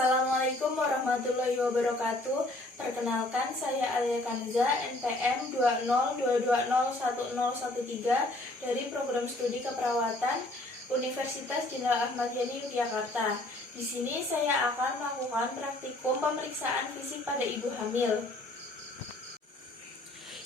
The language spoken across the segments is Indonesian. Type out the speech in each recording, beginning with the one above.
Assalamualaikum warahmatullahi wabarakatuh. Perkenalkan, saya Alia Kanza, NPM 202201013 dari Program Studi Keperawatan Universitas Jenderal Ahmad Yani Yogyakarta. Di sini saya akan melakukan praktikum pemeriksaan fisik pada ibu hamil.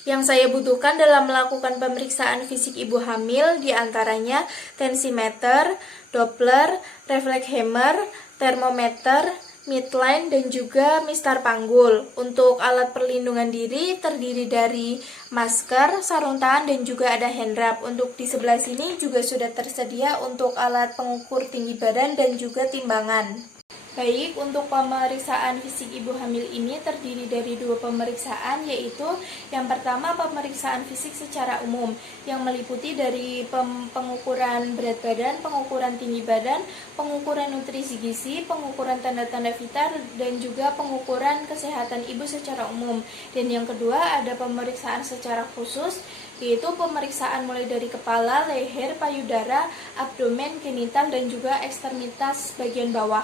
Yang saya butuhkan dalam melakukan pemeriksaan fisik ibu hamil diantaranya tensimeter, Doppler, refleks hammer, termometer, midline, dan juga mistar panggul. Untuk alat perlindungan diri terdiri dari masker, sarung tangan, dan juga ada hand wrap. Untuk di sebelah sini juga sudah tersedia untuk alat pengukur tinggi badan dan juga timbangan. Baik, untuk pemeriksaan fisik ibu hamil ini terdiri dari dua pemeriksaan, yaitu yang pertama pemeriksaan fisik secara umum yang meliputi dari pengukuran berat badan, pengukuran tinggi badan, pengukuran nutrisi gizi, pengukuran tanda-tanda vital, dan juga pengukuran kesehatan ibu secara umum. Dan yang kedua ada pemeriksaan secara khusus, yaitu pemeriksaan mulai dari kepala, leher, payudara, abdomen, genital, dan juga ekstremitas bagian bawah.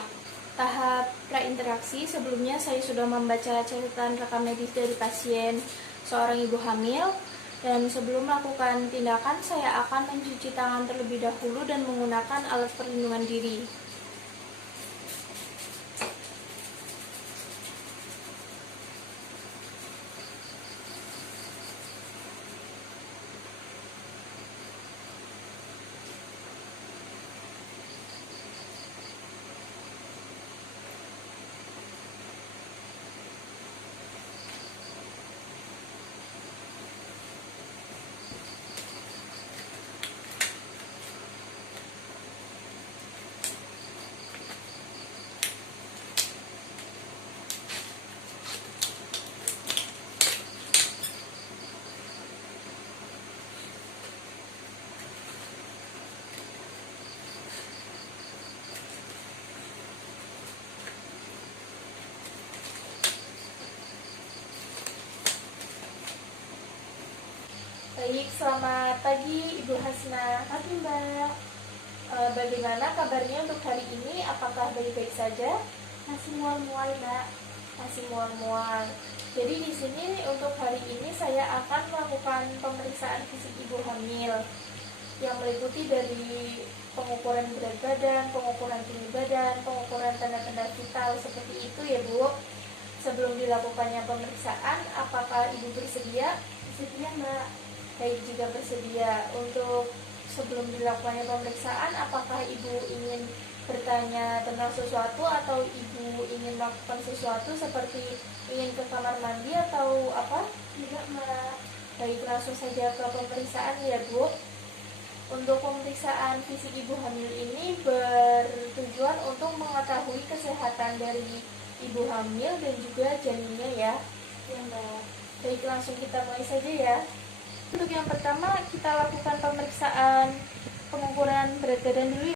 Tahap prainteraksi, sebelumnya saya sudah membaca catatan rekam medis dari pasien seorang ibu hamil, dan sebelum melakukan tindakan saya akan mencuci tangan terlebih dahulu dan menggunakan alat perlindungan diri. Baik, selamat pagi Ibu Hasna. Pagi Mbak. Bagaimana kabarnya untuk hari ini? Apakah baik-baik saja? Masih mual-mual, Mbak. Masih mual-mual. Jadi di sini untuk hari ini saya akan melakukan pemeriksaan fisik ibu hamil yang meliputi dari pengukuran berat badan, pengukuran tinggi badan, pengukuran tanda-tanda vital seperti itu ya Bu. Sebelum dilakukannya pemeriksaan, apakah Ibu bersedia? Bersedia, Mbak. Baik, jika bersedia. Untuk sebelum dilakukannya pemeriksaan, apakah Ibu ingin bertanya tentang sesuatu atau Ibu ingin melakukan sesuatu seperti ingin ke kamar mandi atau apa? Tidak, Mbak. Baik, langsung saja ke pemeriksaan ya Bu. Untuk pemeriksaan fisik ibu hamil ini bertujuan untuk mengetahui kesehatan dari ibu hamil dan juga janinnya ya. Ya, Mbak. Baik, langsung kita mulai saja ya. Untuk yang pertama kita lakukan pemeriksaan pengukuran berat badan dulu.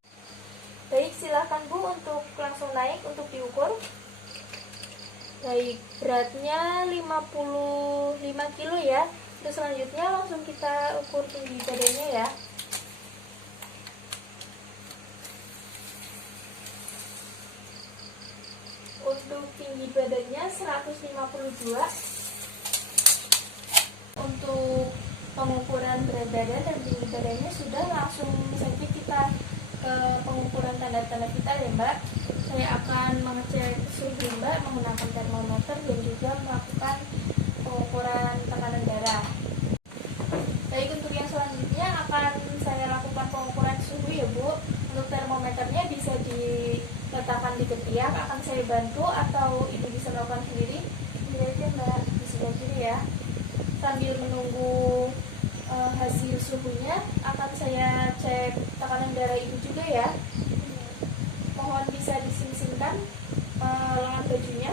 Baik, silakan Bu untuk langsung naik untuk diukur. Baik, beratnya 55 kilo ya. Terus selanjutnya langsung kita ukur tinggi badannya ya. Untuk tinggi badannya 152. Untuk pengukuran berat badan dan tinggi badannya sudah, langsung saja kita ke pengukuran tanda-tanda vital ya Mbak. Saya akan mengecek suhu Mbak menggunakan termometer dan juga melakukan pengukuran tekanan darah. Baik, untuk yang selanjutnya akan saya lakukan pengukuran suhu ya Bu. Untuk termometernya bisa diletakkan di ketiak, akan saya bantu atau Ibu bisa melakukan sendiri? Sendiri aja, Mbak. Di sebelah kiri ya. Sambil menunggu hasil suhunya, akan saya cek tekanan darah Ibu juga ya. Mohon bisa disingkirkan lengan bajunya.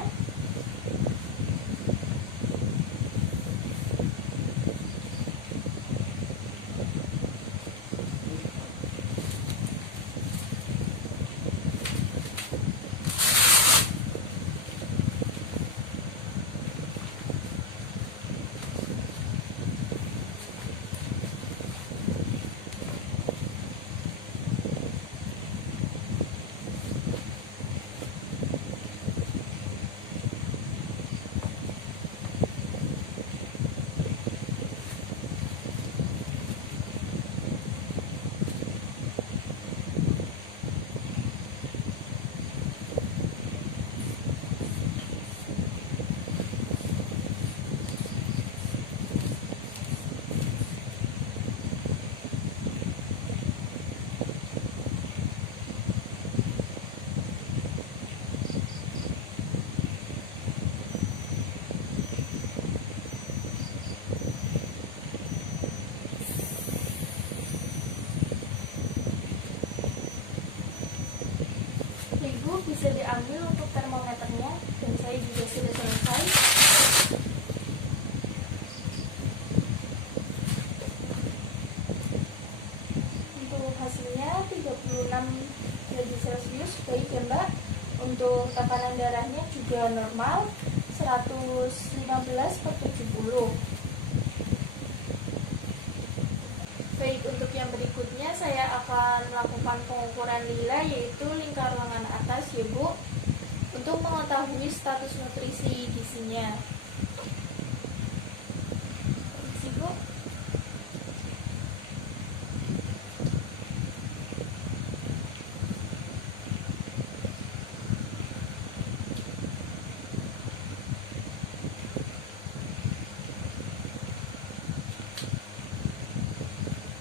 tekanan darahnya juga normal 115/70. Baik, untuk yang berikutnya saya akan melakukan pengukuran lila, yaitu lingkar lengan atas ya Bu, untuk mengetahui status nutrisi gizinya. Permisi Bu.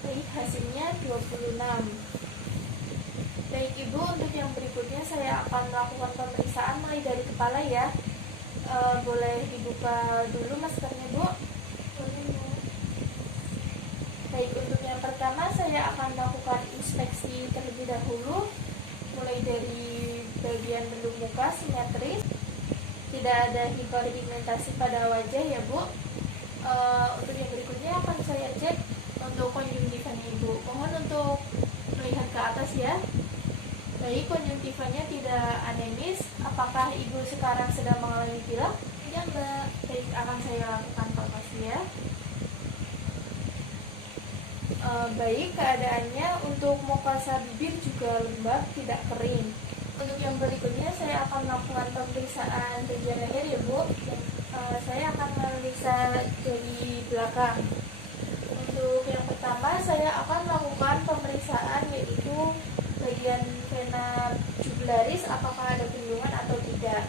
Baik, hasilnya 26. Baik Ibu, untuk yang berikutnya saya akan melakukan pemeriksaan mulai dari kepala ya. Boleh dibuka dulu maskernya Bu. Baik, untuk yang pertama saya akan melakukan inspeksi terlebih dahulu, mulai dari bagian bendung muka simetris, tidak ada hiperpigmentasi pada wajah ya Bu. Untuk yang berikutnya akan saya cek untuk konjungtifanya Ibu. Mohon untuk melihat ke atas ya. Baik, konjungtifanya tidak anemis. Apakah Ibu sekarang sedang mengalami pilek? Iya Mbak. Baik, akan saya lakukan palpasi ya. Baik, keadaannya untuk mukosa bibir juga lembab, tidak kering. Untuk yang berikutnya saya akan melakukan pemeriksaan bagian leher ya Bu. Saya akan memeriksa dari belakang. Untuk yang pertama saya akan melakukan pemeriksaan yaitu bagian vena jugularis, apakah ada bendungan atau tidak.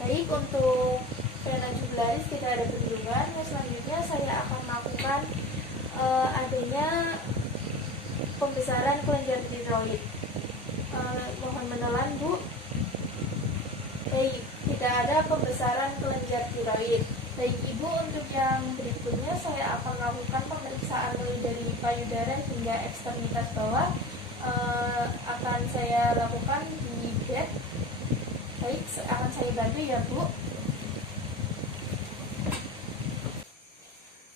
Baik, untuk vena jugularis tidak ada bendungan. Selanjutnya saya akan melakukan adanya pembesaran kelenjar tiroid. Mohon menelan Bu. Baik, tidak ada pembesaran kelenjar tiroid. Baik Ibu, untuk yang berikutnya saya akan melakukan pemeriksaan mulai dari payudara hingga ekstremitas bawah. Akan saya lakukan di bed. Baik, akan saya bantu ya Bu.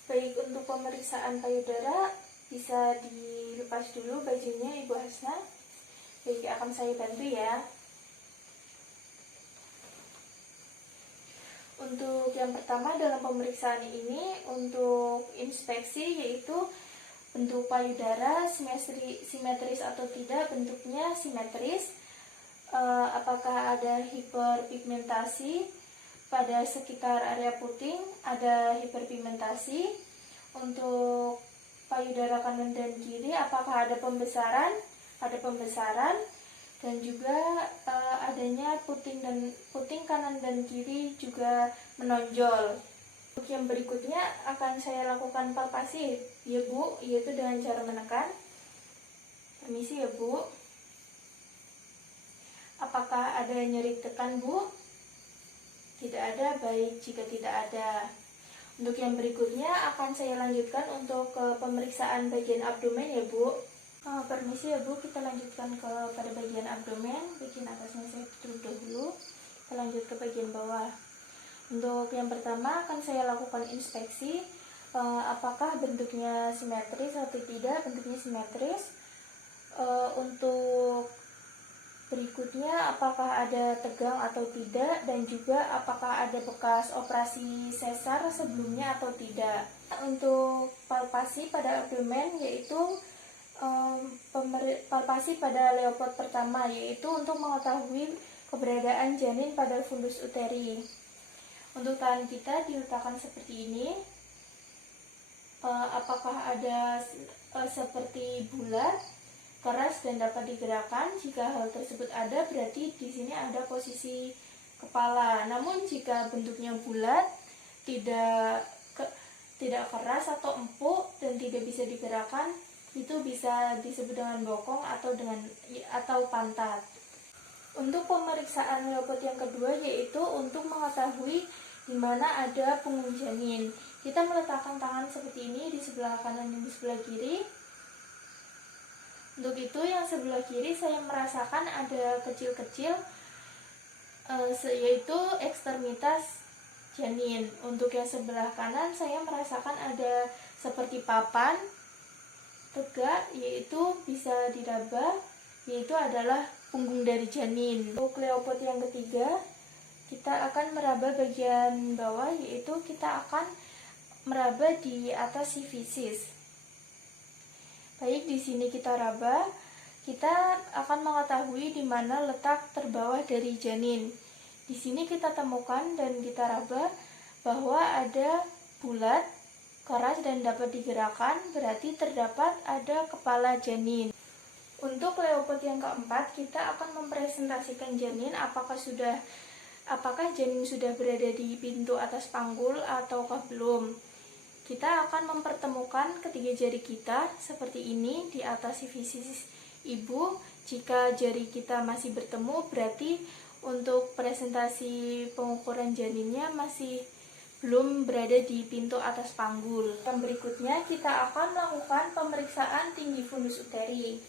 Baik, untuk pemeriksaan payudara bisa dilepas dulu bajunya Ibu Hasna. Baik, akan saya bantu ya. Untuk yang pertama dalam pemeriksaan ini untuk inspeksi yaitu bentuk payudara simetris atau tidak. Bentuknya simetris. Apakah ada hiperpigmentasi pada sekitar area puting? Ada hiperpigmentasi. Untuk payudara kanan dan kiri apakah ada pembesaran? Ada pembesaran. Dan juga adanya puting kanan dan kiri juga menonjol. Untuk yang berikutnya akan saya lakukan palpasi ya Bu, yaitu dengan cara menekan. Permisi ya Bu. Apakah ada nyeri tekan Bu? Tidak ada. Baik, jika tidak ada. Untuk yang berikutnya akan saya lanjutkan untuk pemeriksaan bagian abdomen ya Bu. Permisi ya Bu, kita lanjutkan pada bagian abdomen. Bagian atasnya saya tutup dahulu. Kita lanjut ke bagian bawah. Untuk yang pertama akan saya lakukan inspeksi. Apakah bentuknya simetris atau tidak? Bentuknya simetris. Untuk berikutnya apakah ada tegang atau tidak, dan juga apakah ada bekas operasi sesar sebelumnya atau tidak. Untuk palpasi pada abdomen yaitu palpasi pada leopard pertama, yaitu untuk mengetahui keberadaan janin pada fundus uteri. Untuk tangan kita diletakkan seperti ini. Apakah ada seperti bulat, keras dan dapat digerakkan? Jika hal tersebut ada, berarti di sini ada posisi kepala. Namun jika bentuknya bulat, tidak keras atau empuk dan tidak bisa digerakkan, itu bisa disebut dengan bokong atau pantat. Untuk pemeriksaan leopard yang kedua yaitu untuk mengetahui di mana ada punggung janin. Kita meletakkan tangan seperti ini di sebelah kanan dan di sebelah kiri. Untuk itu yang sebelah kiri saya merasakan ada kecil-kecil yaitu ekstremitas janin. Untuk yang sebelah kanan saya merasakan ada seperti papan tegak, yaitu bisa diraba, yaitu adalah punggung dari janin. Untuk Leopard yang ketiga, kita akan meraba bagian bawah, yaitu kita akan meraba di atas sifisis. Baik, di sini kita raba, kita akan mengetahui di mana letak terbawah dari janin. Di sini kita temukan dan kita raba bahwa ada bulat, keras dan dapat digerakkan, berarti terdapat ada kepala janin. Untuk Leopard yang keempat, kita akan mempresentasikan janin apakah janin sudah berada di pintu atas panggul ataukah belum. Kita akan mempertemukan ketiga jari kita seperti ini di atas sifisis ibu. Jika jari kita masih bertemu, berarti untuk presentasi pengukuran janinnya masih belum berada di pintu atas panggul. Yang berikutnya, kita akan melakukan pemeriksaan tinggi fundus uteri.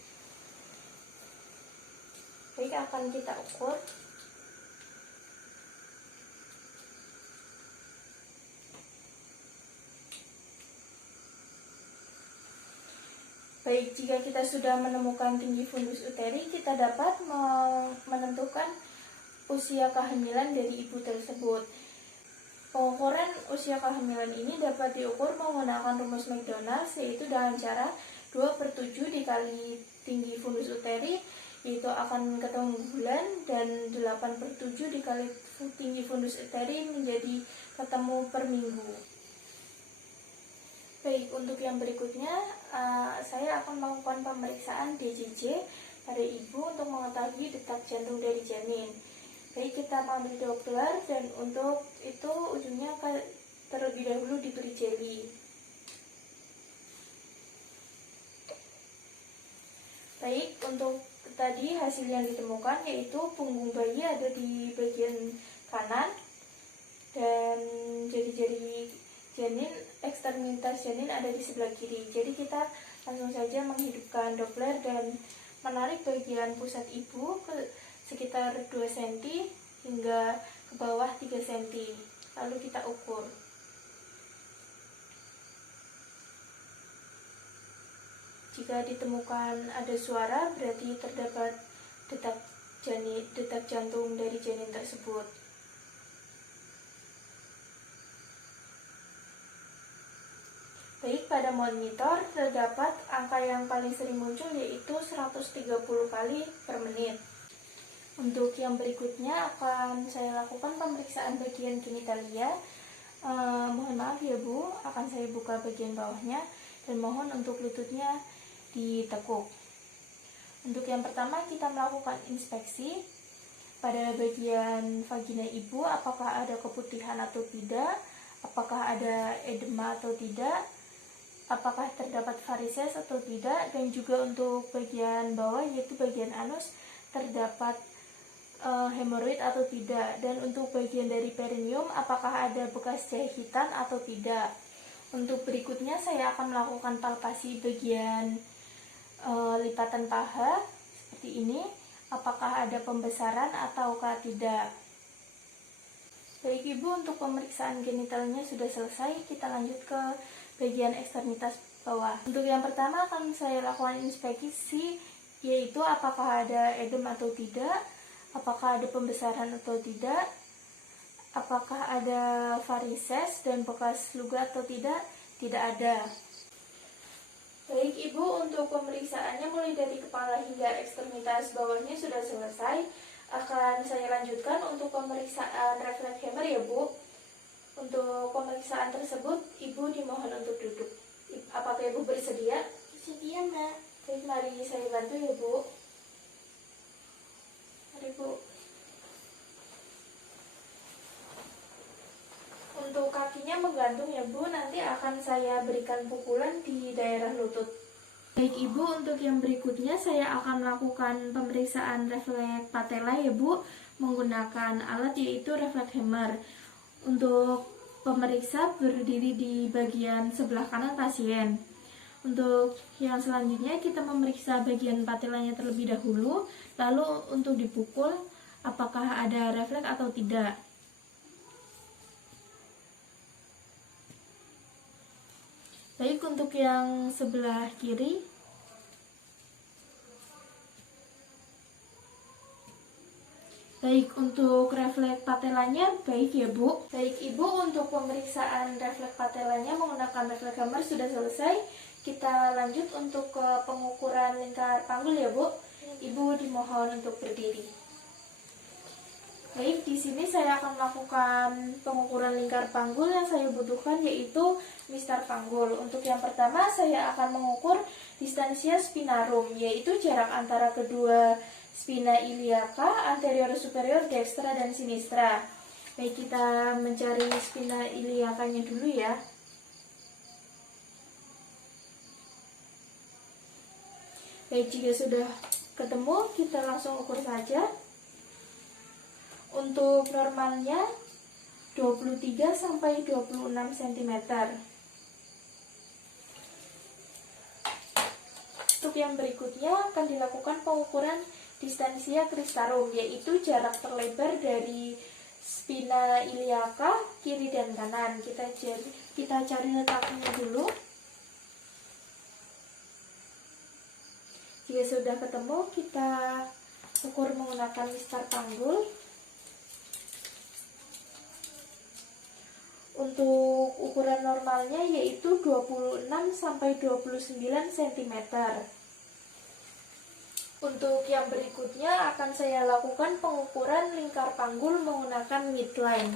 Baik, akan kita ukur. Baik, jika kita sudah menemukan tinggi fundus uteri, kita dapat menentukan usia kehamilan dari ibu tersebut. Pengukuran usia kehamilan ini dapat diukur menggunakan rumus McDonald, yaitu dengan cara 2/7 dikali tinggi fundus uteri, yaitu akan ketemu bulan, dan 8/7 dikali tinggi fundus uteri menjadi ketemu per minggu. Baik, untuk yang berikutnya, saya akan melakukan pemeriksaan DJJ pada ibu untuk mengetahui detak jantung dari janin. Baik, kita ambil Doppler dan untuk itu ujungnya terlebih dahulu diberi jeli. Baik, untuk tadi hasil yang ditemukan yaitu punggung bayi ada di bagian kanan dan jari-jari janin, ekstremitas janin ada di sebelah kiri. Jadi kita langsung saja menghidupkan Doppler dan menarik bagian pusat ibu ke sekitar 2 cm hingga ke bawah 3 cm. Lalu kita ukur. Jika ditemukan ada suara, berarti terdapat detak jantung dari janin tersebut. Baik, pada monitor terdapat angka yang paling sering muncul yaitu 130 kali per menit. Untuk yang berikutnya akan saya lakukan pemeriksaan bagian genitalia. Mohon maaf ya Bu, akan saya buka bagian bawahnya dan mohon untuk lututnya ditekuk. Untuk yang pertama kita melakukan inspeksi pada bagian vagina ibu, apakah ada keputihan atau tidak, apakah ada edema atau tidak, apakah terdapat varises atau tidak, dan juga untuk bagian bawah yaitu bagian anus terdapat hemoroid atau tidak, dan untuk bagian dari perineum apakah ada bekas jahitan atau tidak. Untuk berikutnya saya akan melakukan palpasi bagian lipatan paha seperti ini, apakah ada pembesaran ataukah tidak. Baik Ibu, untuk pemeriksaan genitalnya sudah selesai, kita lanjut ke bagian ekstremitas bawah. Untuk yang pertama akan saya lakukan inspeksi, yaitu apakah ada edem atau tidak, apakah ada pembesaran atau tidak, apakah ada varises dan bekas luka atau tidak ada. Baik Ibu, untuk pemeriksaannya mulai dari kepala hingga ekstremitas bawahnya sudah selesai. Akan saya lanjutkan untuk pemeriksaan refleks hammer ya Bu. Untuk pemeriksaan tersebut Ibu dimohon untuk duduk. Apakah Ibu bersedia? Bersedia Mbak. Baik, mari saya bantu ya Bu. Mari Bu. Untuk kakinya menggantung ya Bu, nanti akan saya berikan pukulan di daerah lutut. Baik Ibu, untuk yang berikutnya saya akan melakukan pemeriksaan refleks patella ya Bu, menggunakan alat yaitu refleks hammer. Untuk pemeriksa berdiri di bagian sebelah kanan pasien. Untuk yang selanjutnya kita memeriksa bagian patellanya terlebih dahulu, lalu untuk dipukul apakah ada refleks atau tidak. Baik, untuk yang sebelah kiri Baik, untuk refleks patelanya baik ya Bu. Baik Ibu, untuk pemeriksaan refleks patelanya menggunakan refleks hammer sudah selesai. Kita lanjut untuk ke pengukuran lingkar panggul ya Bu. Ibu dimohon untuk berdiri. Baik, di sini saya akan melakukan pengukuran lingkar panggul yang saya butuhkan yaitu mistar panggul. Untuk yang pertama saya akan mengukur distansia spinarum, yaitu jarak antara kedua spina iliaca, anterior superior, dextra dan sinistra. Baik, kita mencari spina iliacanya dulu ya. Baik, jika sudah ketemu, kita langsung ukur saja. Untuk normalnya 23 sampai 26 cm. Untuk yang berikutnya akan dilakukan pengukuran distansia cristarum, yaitu jarak terlebar dari spina iliaca kiri dan kanan. Kita cari letaknya dulu. Jika sudah ketemu, kita ukur menggunakan mistar panggul. Untuk ukuran normalnya yaitu 26 sampai 29 cm. Untuk yang berikutnya akan saya lakukan pengukuran lingkar panggul menggunakan midline.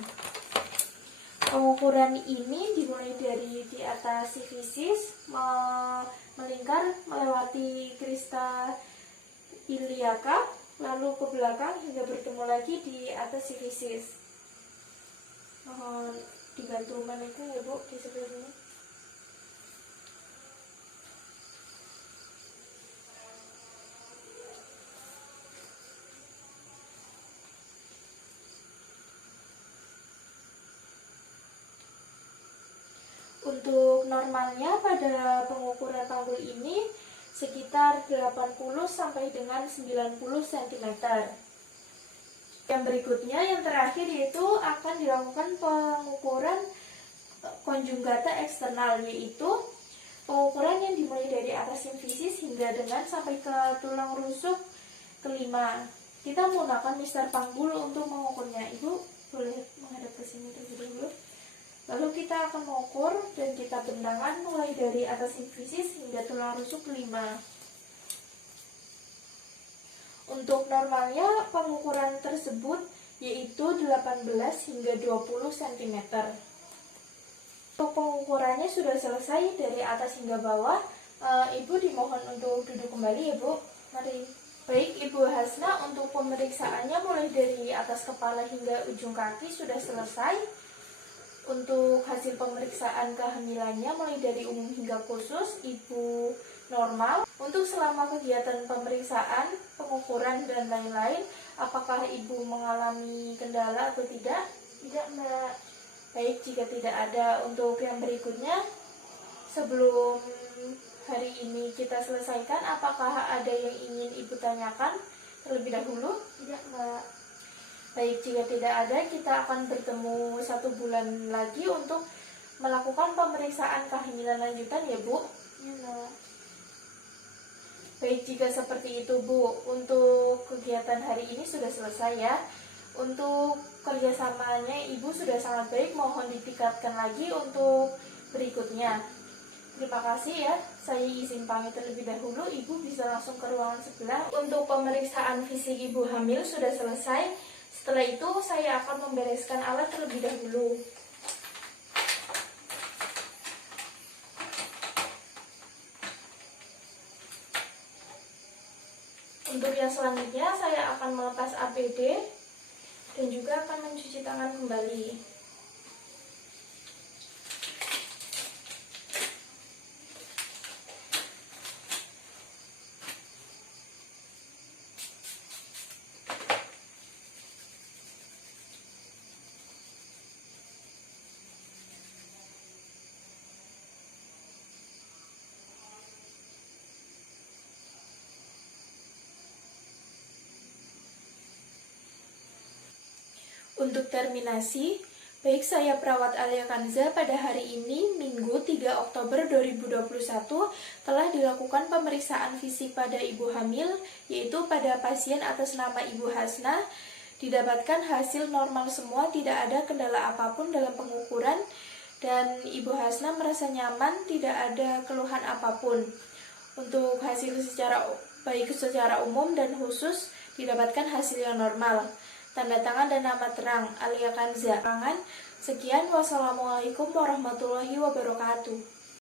Pengukuran ini dimulai dari di atas sifisis, melingkar melewati crista iliaca, lalu ke belakang hingga bertemu lagi di atas sifisis. Mohon dibantu maneknya ya Bu di sebelah sini. Untuk normalnya pada pengukuran panggul ini sekitar 80 sampai dengan 90 cm. Yang berikutnya, yang terakhir yaitu akan dilakukan pengukuran konjugata eksternal, yaitu pengukuran yang dimulai dari atas simfisis hingga dengan sampai ke tulang rusuk kelima. Kita menggunakan mistar panggul untuk mengukurnya. Ibu boleh menghadap ke sini terlebih dahulu. Lalu kita akan mengukur dan kita bentangkan mulai dari atas simfisis hingga tulang rusuk kelima. Untuk normalnya pengukuran tersebut yaitu 18 hingga 20 cm. Untuk pengukurannya sudah selesai dari atas hingga bawah. Ibu dimohon untuk duduk kembali ya Bu. Mari. Baik Ibu Hasna, untuk pemeriksaannya mulai dari atas kepala hingga ujung kaki sudah selesai. Untuk hasil pemeriksaan kehamilannya mulai dari umum hingga khusus, Ibu normal. Untuk selama kegiatan pemeriksaan, pengukuran dan lain-lain, apakah Ibu mengalami kendala atau tidak? Tidak Mbak. Baik, jika tidak ada, untuk yang berikutnya, sebelum hari ini kita selesaikan, apakah ada yang ingin Ibu tanyakan terlebih dahulu? Tidak Mbak. Baik, jika tidak ada, kita akan bertemu 1 bulan lagi untuk melakukan pemeriksaan kehamilan lanjutan ya Bu. Iya Mbak. Baik, jika seperti itu Bu, untuk kegiatan hari ini sudah selesai ya. Untuk kerjasamanya Ibu sudah sangat baik, mohon ditingkatkan lagi untuk berikutnya. Terima kasih ya, saya izin pamit terlebih dahulu, Ibu bisa langsung ke ruangan sebelah. Untuk pemeriksaan fisik Ibu hamil sudah selesai. Setelah itu saya akan membereskan alat terlebih dahulu. Untuk yang selanjutnya saya akan melepas APD dan juga akan mencuci tangan kembali. Untuk terminasi, baik saya perawat Alia Kanza pada hari ini, Minggu 3 Oktober 2021, telah dilakukan pemeriksaan fisik pada ibu hamil, yaitu pada pasien atas nama Ibu Hasna, Didapatkan hasil normal semua, tidak ada kendala apapun dalam pengukuran, dan Ibu Hasna merasa nyaman, tidak ada keluhan apapun. Untuk hasil baik secara umum dan khusus didapatkan hasil yang normal. Tanda tangan dan nama terang, Alia Kanza. Sekian, wassalamualaikum warahmatullahi wabarakatuh.